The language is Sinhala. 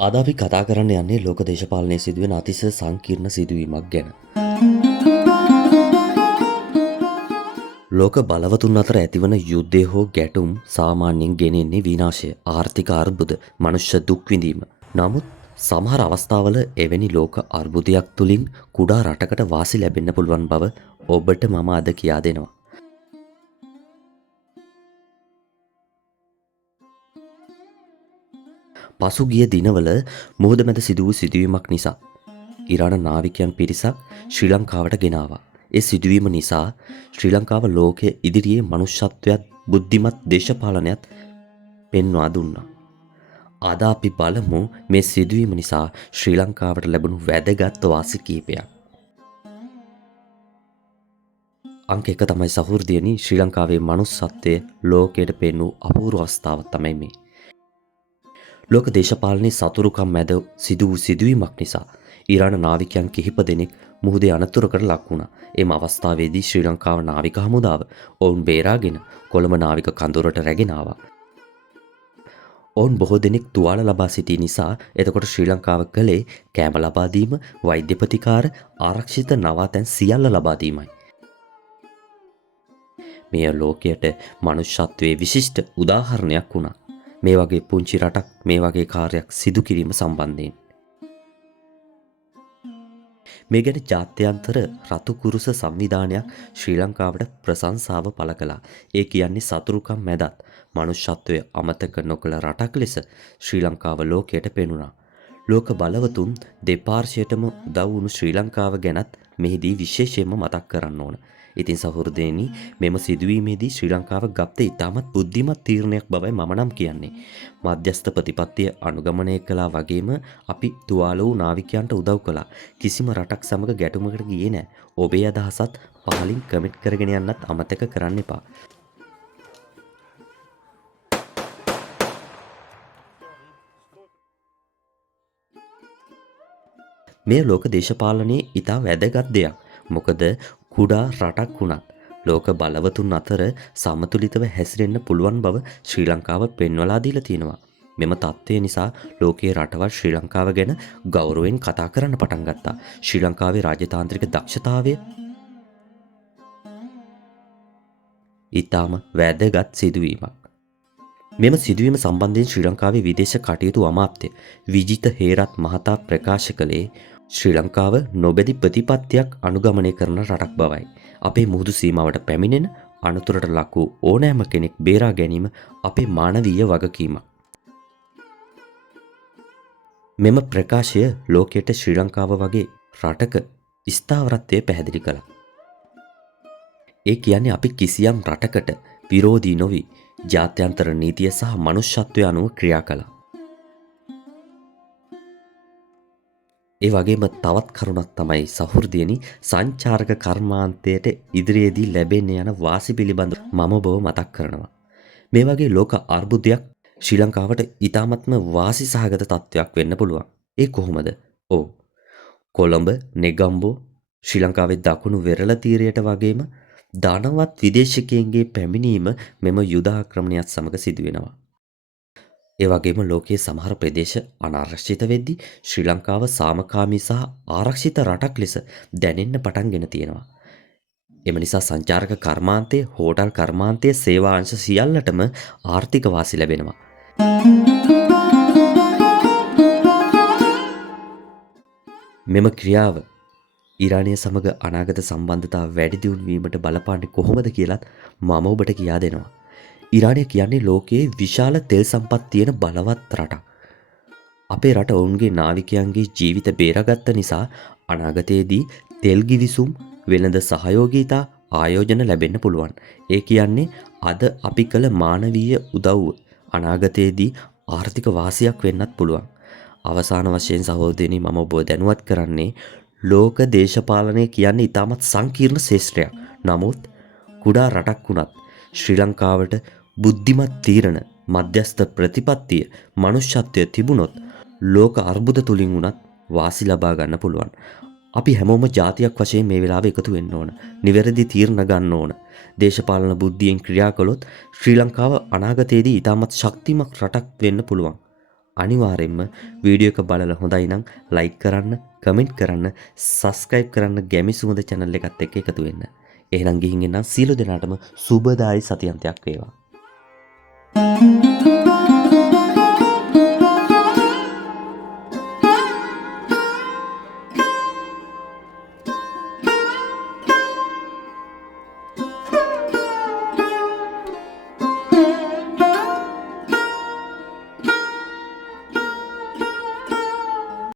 අද අපි කතා කරන්න යන්නේ ලෝක දේශපාලනයේ සිදුවෙන අතිශය සංකීර්ණ සිදුවීමක් ගැන. ලෝක බලවතුන් අතර ඇතිවන යුද්ධය හෝ ගැටුම් සාමාන්‍යයෙන් ගෙනෙන්නේ විනාශය, ආර්ථික අර්බුද, මනුෂ්‍ය දුක් විඳීම. නමුත් සමහර අවස්ථාවල එවැනි ලෝක අර්බුදයක් තුලින් කුඩා රටකට වාසි ලැබෙන්න පුළුවන් බව ඔබට මම අද කියා දෙනවා. පසුගිය දිනවල මුහුද මැද සිදු වූ සිදුවීමක් නිසා ඉරාන නාවිකයන් පිරිසක් ශ්‍රී ලංකාවට ගෙනාවා. ඒ සිදුවීම නිසා ශ්‍රී ලංකාව ලෝකයේ ඉදිරියේ මනුෂ්‍යත්වයත් බුද්ධිමත් දේශපාලනයත් පෙන්වා දුන්නා. අද අපි බලමු මේ සිදුවීම නිසා ශ්‍රී ලංකාවට ලැබුණු වැදගත් වාසි කීපයක්. අංක 1 තමයි සහෘදයනි, ශ්‍රී ලංකාවේ මනුස්සත්වය ලෝකයට පෙන්වූ අපූර්ව අවස්ථාවක් තමයි මේ. ලෝක දේශපාලනයේ සතුරුකම් මැද සිදු වූ සිදුවීමක් නිසා ඉරාන නාවිකයන් කිහිප දෙනෙක් මුහුදේ අනතුරකට ලක් වුණා. එම අවස්ථාවේදී ශ්‍රී ලංකාව නාවික හමුදාව ඔවුන් බේරාගෙන කොළඹ නාවික කඳවුරට රැගෙන ආවා. ඔවුන් බොහෝ දෙනෙක් තුවාල ලබා සිටි නිසා එතකොට ශ්‍රී ලංකාව කළේ කෑම ලබා දීම, වෛද්‍ය ප්‍රතිකාර, ආරක්ෂිත නවාතැන් සියල්ල ලබා දීමයි. මෙය ලෝකයට මනුෂ්‍යත්වයේ විශිෂ්ට උදාහරණයක් වුණා. මේ වගේ පුංචි රටක් මේ වගේ කාර්යයක් සිදු කිරීම සම්බන්ධයෙන්. මේ ගැන ජාත්‍යන්තර රතු කුරුස සංවිධානයක් ශ්‍රී ලංකාවට ප්‍රශංසාව පළ කළා. ඒ කියන්නේ සතුරුකම් මැදත් මනුෂ්‍යත්වය අමතක නොකළ රටක් ලෙස ශ්‍රී ලංකාව ලෝකයට පෙනුණා. ලෝක බලවතුන් දෙපාර්ශ්වයටම උදව් වුණු ශ්‍රී ලංකාව ගැනත් මෙහිදී විශේෂයෙන්ම මතක් කරන්න ඕන. ඉතින් සහෘදයනි, මෙම සිදුවීමේදී ශ්‍රී ලංකාව ගත්ත ඉතාමත් බුද්ධිමත් තීරණයක් බවයි මම නම් කියන්නේ. මධ්‍යස්ථ ප්‍රතිපත්තිය අනුගමනය කළා වගේම අපි තුවාල වූ නාවිකයන්ට උදව් කළා. කිසිම රටක් සමග ගැටුමකට ගියේ නැහැ. ඔබේ අදහසත් පහලින් කමෙන්ට් කරගෙන යන්නත් අමතක කරන්න එපා. මේ ලෝක දේශපාලනයේ ඉතා වැදගත් දෙයක්. මොකද කුඩා රටක් වුණත් ලෝක බලවතුන් අතර සමතුලිතව හැසිරෙන්න පුළුවන් බව ශ්‍රී ලංකාව පෙන්වලා දීලා තියෙනවා. මෙම තත්ත්වය නිසා ලෝකයේ රටවල් ශ්‍රී ලංකාව ගැන ගෞරවයෙන් කතා කරන්න පටන් ගත්තා. ශ්‍රී ලංකාවේ රාජතාන්ත්‍රික දක්ෂතාවය ඊටම වැදගත් සිදුවීමක්. මෙම සිදුවීම සම්බන්ධයෙන් ශ්‍රී ලංකාවේ විදේශ කටයුතු අමාත්‍ය විජිත හේරත් මහතා ප්‍රකාශ කළේ ශ්‍රී ලංකාව නොබැදි ප්‍රතිපත්තියක් අනුගමනය කරන රටක් බවයි. අපේ මුහුදු සීමාවට පැමිණෙන අනතුරට ලක් වූ ඕනෑම කෙනෙක් බේරා ගැනීම අපේ මානවීය වගකීමක්. මෙම ප්‍රකාශය ලෝකයට ශ්‍රී ලංකාව වගේ රටක ස්ථාවරත්වය පැහැදිලි කළා. ඒ කියන්නේ අපි කිසියම් රටකට විරෝධී නොවි ජාත්‍යන්තර නීතිය සහ මනුෂ්‍යත්වය අනුව ක්‍රියා කළා. ඒ වගේම තවත් කරුණක් තමයි සහෘදයනි, සංචාරක කර්මාන්තයට ඉදිරියේදී ලැබෙන්න යන වාසි පිළිබඳ මම ඔබව මතක් කරනවා. මේ වගේ ලෝක අර්බුදයක් ශ්‍රී ලංකාවට ඉතාමත්ම වාසි සහගත තත්ත්වයක් වෙන්න පුළුවන්. ඒ කොහොමද? ඔව්. කොළඹ, නෙගම්බෝ, ශ්‍රී ලංකාවේ දකුණු වෙරළ තීරයට වගේම ධනවත් විදේශිකයන්ගේ පැමිණීම මෙම යුද ආක්‍රමණයත් සමග සිදුවෙනවා. ඒ වගේම ලෝකයේ සමහර ප්‍රදේශ අනාරක්ෂිත වෙද්දී ශ්‍රී ලංකාව සාමකාමී සහ ආරක්ෂිත රටක් ලෙස දැනෙන්න පටන්ගෙන තියෙනවා. එම නිසා සංචාරක කර්මාන්තයේ, හෝටල් කර්මාන්තයේ, සේවා අංශ සියල්ලටම ආර්ථික වාසි ලැබෙනවා. මෙම ක්‍රියාව ඉරානය සමග අනාගත සම්බන්ධතාව වැඩි දියුණු වීමට බලපාන්නේ කොහොමද කියලත් මම ඔබට කියා දෙනවා. ඉරානය කියන්නේ ලෝකයේ විශාල තෙල් සම්පත් තියෙන බලවත් රටක්. අපේ රට ඔවුන්ගේ නාවිකයන්ගේ ජීවිත බේරාගත්ත නිසා අනාගතයේදී තෙල් ගිවිසුම්, වෙළඳ සහයෝගීතා ආයෝජන ලැබෙන්න පුළුවන්. ඒ කියන්නේ අද අපි කළ මානවීය උදව්ව අනාගතයේදී ආර්ථික වාසියක් වෙන්නත් පුළුවන්. අවසාන වශයෙන් සහෝදරයනි, මම ඔබව දැනුවත් කරන්නේ ලෝක දේශපාලනය කියන්නේ ඉතාමත් සංකීර්ණ ශේෂ්ත්‍රයක්. නමුත් කුඩා රටක් වුණත් ශ්‍රී ලංකාවට බුද්ධිමත් තීරණ, මධ්‍යස්ථ ප්‍රතිපත්තිය, මනුෂ්‍යත්වය තිබුණොත් ලෝක අර්බුද තුලින් වුණත් වාසි ලබා ගන්න පුළුවන්. අපි හැමෝම ජාතියක් වශයෙන් මේ වෙලාවේ එකතු වෙන්න ඕන. නිවැරදි තීරණ ගන්න ඕන. දේශපාලන බුද්ධියෙන් ක්‍රියා කළොත් ශ්‍රී ලංකාව අනාගතයේදී ඉතාමත් ශක්තිමත් රටක් වෙන්න පුළුවන්. අනිවාර්යෙන්ම වීඩියෝ එක බලලා හොඳයි නම් ලයික් කරන්න, කමෙන්ට් කරන්න, සබස්ක්‍රයිබ් කරන්න ගැමි සුවඳ channel එකත් එක්ක එකතු වෙන්න. එහෙනම් ගිහින් එන්න සියලු දෙනාටම සුබදායි සතියන්තයක් වේවා.